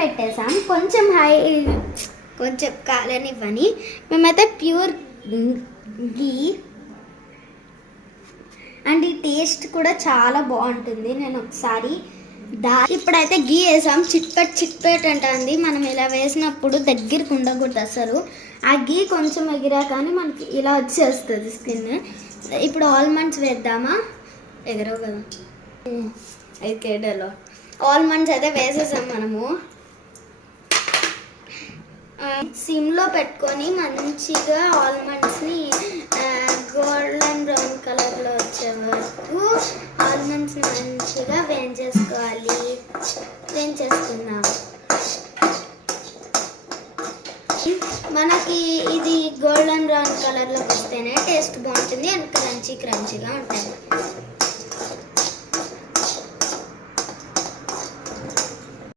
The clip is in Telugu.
పెట్టేసాం, కొంచెం కాలనివ్వని. మేమైతే ప్యూర్ గీ అండ్ ఈ టేస్ట్ కూడా చాలా బాగుంటుంది. నేను ఒకసారి ఇప్పుడైతే గీ వేసాం. చిట్పట్ అంటుంది. మనం ఇలా వేసినప్పుడు దగ్గరికి ఉండకూడదు అసలు. ఆ గీ కొంచెం ఎగిరా కానీ మనకి ఇలా వచ్చేస్తుంది స్కిన్. ఇప్పుడు ఆల్మండ్స్ వేద్దామా? ఎగరవు కదా 5 కేడలో. ఆల్మండ్స్ అయితే వేసేసాం మనము. సిమ్లో పెట్టుకొని మంచిగా ఆల్మండ్స్ని గోల్డెన్ బ్రౌన్ కలర్లో వచ్చే వరకు ఆల్మండ్స్ని మంచిగా వేయించేసుకుందాం. మనకి ఇది గోల్డెన్ బ్రౌన్ కలర్లోకి వస్తేనే టేస్ట్ బాగుంటుంది అండ్ క్రంచీగా ఉంటుంది.